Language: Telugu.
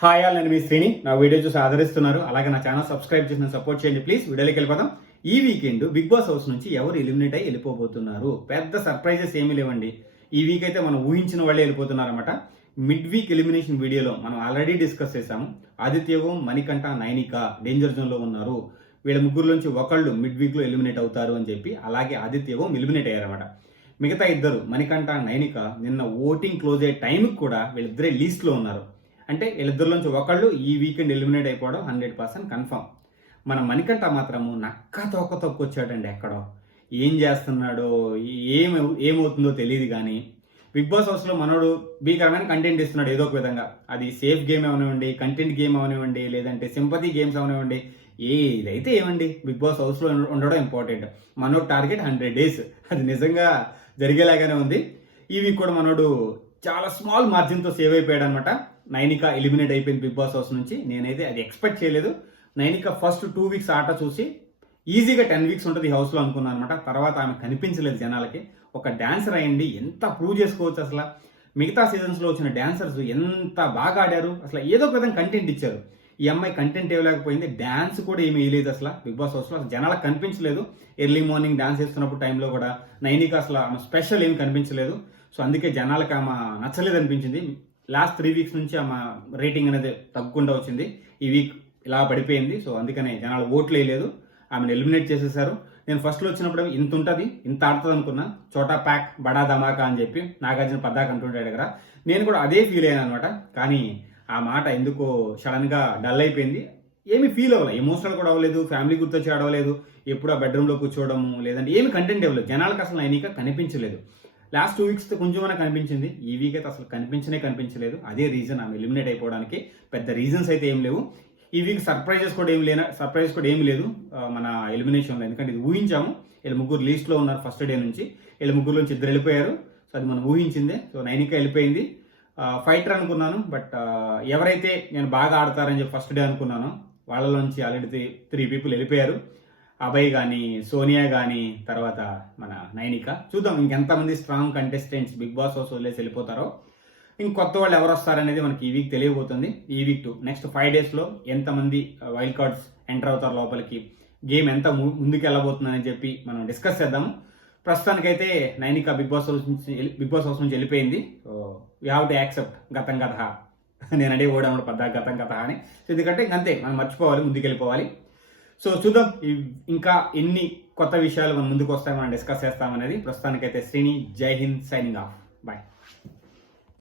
హాయ్ ఆల్, నేను మీ శ్రీని. నా వీడియో చూసి ఆదరిస్తున్నారు, అలాగే నా ఛానల్ సబ్స్క్రైబ్ చేసి సపోర్ట్ చేయండి ప్లీజ్. వీడియోలోకి వెళ్ళిపోదాం. ఈ వీకెండ్ బిగ్ బాస్ హౌస్ నుంచి ఎవరు ఎలిమినేట్ అయ్యి వెళ్ళిపోబోతున్నారు? పెద్ద సర్ప్రైజెస్ ఏమీ లేవండి. ఈ వీక్ అయితే మనం ఊహించిన వాళ్ళే వెళ్ళిపోతున్నారు అనమాట. మిడ్ వీక్ ఎలిమినేషన్ వీడియోలో మనం ఆల్రెడీ డిస్కస్ చేసాము. ఆదిత్యవం, మణికంఠ, నైనిక డేంజర్ జోన్ లో ఉన్నారు. వీళ్ళ ముగ్గురులోంచి ఒకళ్ళు మిడ్ వీక్ లో ఎలిమినేట్ అవుతారు అని చెప్పి, అలాగే ఆదిత్యవం ఎలిమినేట్ అయ్యారన్నమాట. మిగతా ఇద్దరు మణికంఠ, నైనిక నిన్న ఓటింగ్ క్లోజ్ అయ్యే టైంకి కూడా వీళ్ళిద్దరే లీస్ట్ లో ఉన్నారు. అంటే వీళ్ళిద్దరిలోంచి ఒకళ్ళు ఈ వీకెండ్ ఎలిమినేట్ అయిపోవడం 100% కన్ఫర్మ్. మన మణికంఠ మాత్రము నక్క తోక తొక్కొచ్చాడండి. ఎక్కడో ఏం చేస్తున్నాడో ఏమవుతుందో తెలియదు. కానీ బిగ్ బాస్ హౌస్లో మనోడు భీకరమైన కంటెంట్ ఇస్తున్నాడు ఏదో ఒక విధంగా. అది సేఫ్ గేమ్ అవనివ్వండి, కంటెంట్ గేమ్ అవనివ్వండి, లేదంటే సింపతి గేమ్స్ అవనివ్వండి, ఏదైతే ఏమండి బిగ్ బాస్ హౌస్లో ఉండడం ఇంపార్టెంట్. మనోడు టార్గెట్ 100 days. అది నిజంగా జరిగేలాగానే ఉంది. ఈ వీక్ కూడా మనోడు చాలా స్మాల్ మార్జిన్తో సేవ్ అయిపోయాడు అనమాట. నైనిక ఎలిమినేట్ అయిపోయింది బిగ్ బాస్ హౌస్ నుంచి. నేనైతే అది ఎక్స్పెక్ట్ చేయలేదు. నైనిక ఫస్ట్ 2 weeks ఆట చూసి ఈజీగా 10 weeks ఉంటుంది ఈ హౌస్లో అనుకున్నాను అనమాట. తర్వాత ఆమె కనిపించలేదు జనాలకి. ఒక డాన్సర్ అయ్యండి, ఎంత ప్రూవ్ చేసుకోవచ్చు అసలు. మిగతా సీజన్స్లో వచ్చిన డాన్సర్స్ ఎంత బాగా ఆడారు, అసలు ఏదో ఒక విధంగా కంటెంట్ ఇచ్చారు. ఈ అమ్మాయి కంటెంట్ ఇవ్వలేకపోయింది, డాన్స్ కూడా ఏమీ వేయలేదు అసలు బిగ్ బాస్ హౌస్లో. అసలు జనాలకు కనిపించలేదు. ఎర్లీ మార్నింగ్ డాన్స్ చేస్తున్నప్పుడు టైంలో కూడా నైనిక అసలు ఆమె స్పెషల్ ఏమి కనిపించలేదు. సో అందుకే జనాలకు ఆమె నచ్చలేదు అనిపించింది. లాస్ట్ 3 weeks నుంచి ఆమె రేటింగ్ అనేది తగ్గకుండా వచ్చింది. ఈ వీక్ ఇలా పడిపోయింది. సో అందుకనే జనాలు ఓట్లు వేయలేదు, ఆమెను ఎలిమినేట్ చేసేసారు. నేను ఫస్ట్లో వచ్చినప్పుడు ఇంత ఉంటుంది, ఇంత ఆడుతుంది అనుకున్నా. చోటా ప్యాక్ బడా ధమాకా అని చెప్పి నాగార్జున పద్దాక అంటుంటాడు కదా, నేను కూడా అదే ఫీల్ అయ్యాను అనమాట. కానీ ఆ మాట ఎందుకో సడన్గా డల్ అయిపోయింది. ఏమి ఫీల్ అవ్వలేదు, ఎమోషనల్ కూడా అవ్వలేదు, ఫ్యామిలీ గుర్తొచ్చి ఆడవలేదు. ఎప్పుడు ఆ బెడ్రూమ్లో కూర్చోవడము, లేదంటే ఏమి కంటెంట్ ఇవ్వలేదు. జనాలకు అసలు నైనిక కనిపించలేదు. లాస్ట్ 2 weeks కొంచెమైనా కనిపించింది. ఈ వీక్ అయితే అసలు కనిపించలేదు. అదే రీజన్ ఆమె ఎలిమినేట్ అయిపోవడానికి. పెద్ద రీజన్స్ అయితే ఏం లేవు. ఈ వీక్ సర్ప్రైజ్ కూడా ఏమి లేదు మన ఎలిమినేషన్లో. ఎందుకంటే ఇది ఊహించాము. వీళ్ళు ముగ్గురు లీస్ట్లో ఉన్నారు ఫస్ట్ డే నుంచి. వీళ్ళ ముగ్గురు నుంచి ఇద్దరు వెళ్ళిపోయారు. సో అది మనం ఊహించిందే. సో నైనిక వెళ్ళిపోయింది. ఫైటర్ అనుకున్నాను, బట్ ఎవరైతే నేను బాగా ఆడతారని చెప్పి ఫస్ట్ డే అనుకున్నాను, వాళ్ళలోంచి ఆల్రెడీ 3 people వెళ్ళిపోయారు. అభయ్ కానీ, సోనియా కానీ, తర్వాత మన నైనిక. చూద్దాం ఇంకెంతమంది strong contestants Bigg Boss house వదిలేసి వెళ్ళిపోతారో. ఇంకొత్త వాళ్ళు ఎవరు వస్తారనేది మనకి ఈ వీక్ తెలియబోతుంది. ఈ వీక్ నెక్స్ట్ 5 daysలో ఎంతమంది వైల్డ్ కార్డ్స్ ఎంటర్ అవుతారు లోపలికి, గేమ్ ఎంత ముందుకు వెళ్ళబోతుందని చెప్పి మనం డిస్కస్ చేద్దాము. ప్రస్తుతానికైతే నైనిక బిగ్ బాస్ హౌస్ నుంచి వెళ్ళిపోయింది. So we have to accept గతం కథ. నేను అడే ఓడాము పద్దా గతం కథ అని. ఎందుకంటే ఇంకంతే, మనం మర్చిపోవాలి, ముందుకెళ్ళిపోవాలి. సో చూద్దాం ఇంకా ఎన్ని కొత్త విషయాలు మన ముందుకు వస్తాయి, మనం డిస్కస్ చేస్తామనేది. ప్రస్తుతానికైతే శ్రీని, జై హింద్, సైనింగ్ ఆఫ్, బాయ్.